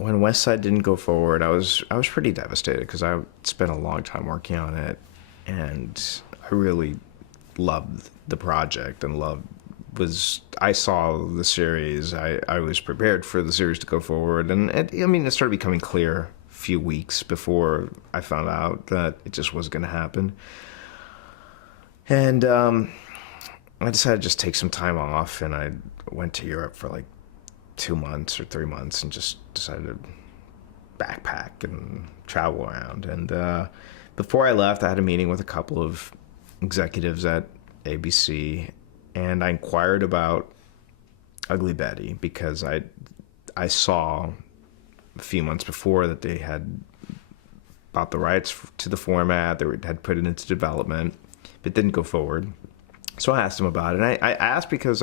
when West Side didn't go forward, I was pretty devastated because I spent a long time working on it, and I really loved the project and loved was I saw the series. I was prepared for the series to go forward, and it started becoming clear a few weeks before I found out that it just wasn't going to happen, and I decided to just take some time off, and I went to Europe for like 2 months or 3 months, and just decided to backpack and travel around. And before I left, I had a meeting with a couple of executives at ABC, and I inquired about Ugly Betty because I saw a few months before that they had bought the rights to the format. They had put it into development, but didn't go forward. So I asked them about it, and I asked because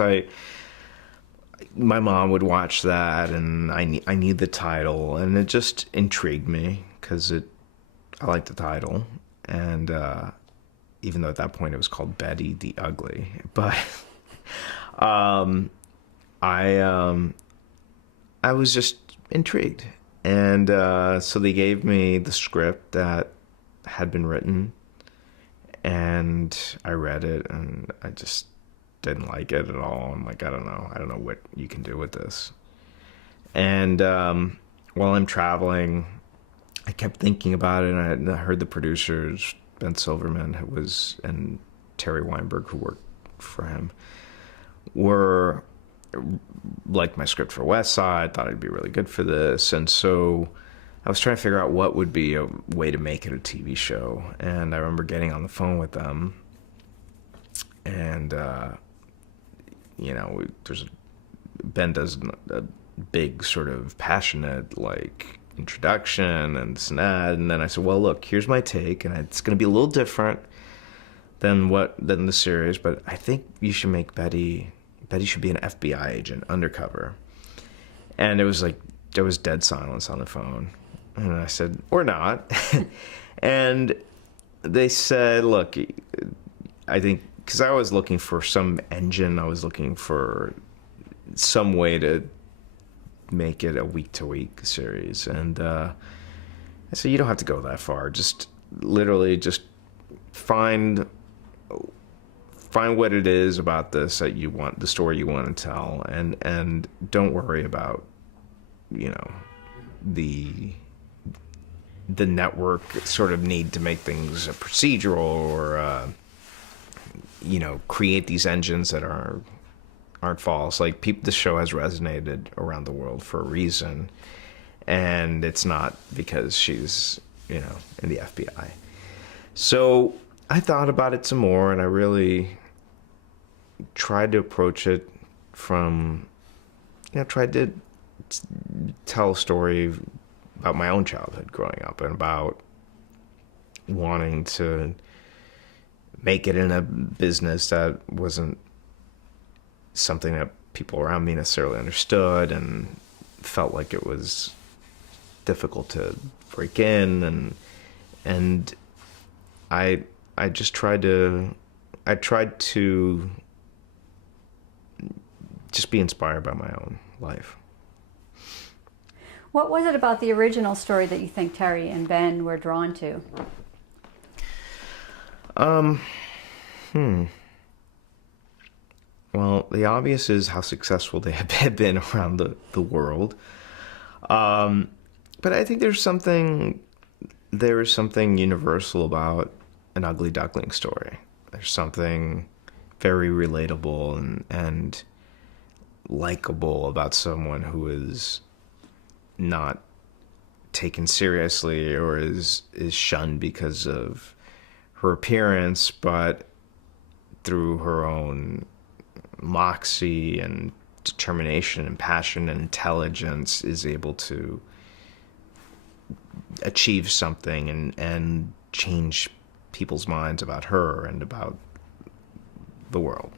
my mom would watch that, and I need the title, and it just intrigued me because I liked the title, and even though at that point it was called Betty the Ugly, but I was just intrigued, and so they gave me the script that had been written, and I read it, and I just didn't like it at all. I'm like, I don't know what you can do with this. And while I'm traveling, I kept thinking about it, and I heard the producers, Ben Silverman, and Terry Weinberg, who worked for him, were like my script for West Side, thought I'd be really good for this. And so I was trying to figure out what would be a way to make it a TV show. And I remember getting on the phone with them, and Ben does a big sort of passionate like introduction and this and that, and then I said, well, look, here's my take, and it's going to be a little different than the series, but I think you should make Betty should be an FBI agent undercover. And it was like there was dead silence on the phone, and I said, or not. And they said, look, I think, because I was looking for some engine, I was looking for some way to make it a week-to-week series. And I said, you don't have to go that far. Just literally just find what it is about this that you want, the story you want to tell, and don't worry about, the network sort of need to make things a procedural or create these engines that aren't false. Like, the show has resonated around the world for a reason, and it's not because she's in the FBI. So I thought about it some more, and I really tried to approach it from, tried to tell a story about my own childhood growing up, and about wanting to make it in a business that wasn't something that people around me necessarily understood, and felt like it was difficult to break in, and I just tried to just be inspired by my own life. What was it about the original story that you think Terry and Ben were drawn to? Well, the obvious is how successful they have been around the world. But I think there is something universal about an ugly duckling story. There's something very relatable and likable about someone who is not taken seriously or is shunned because of her appearance, but through her own moxie and determination and passion and intelligence is able to achieve something and change people's minds about her and about the world.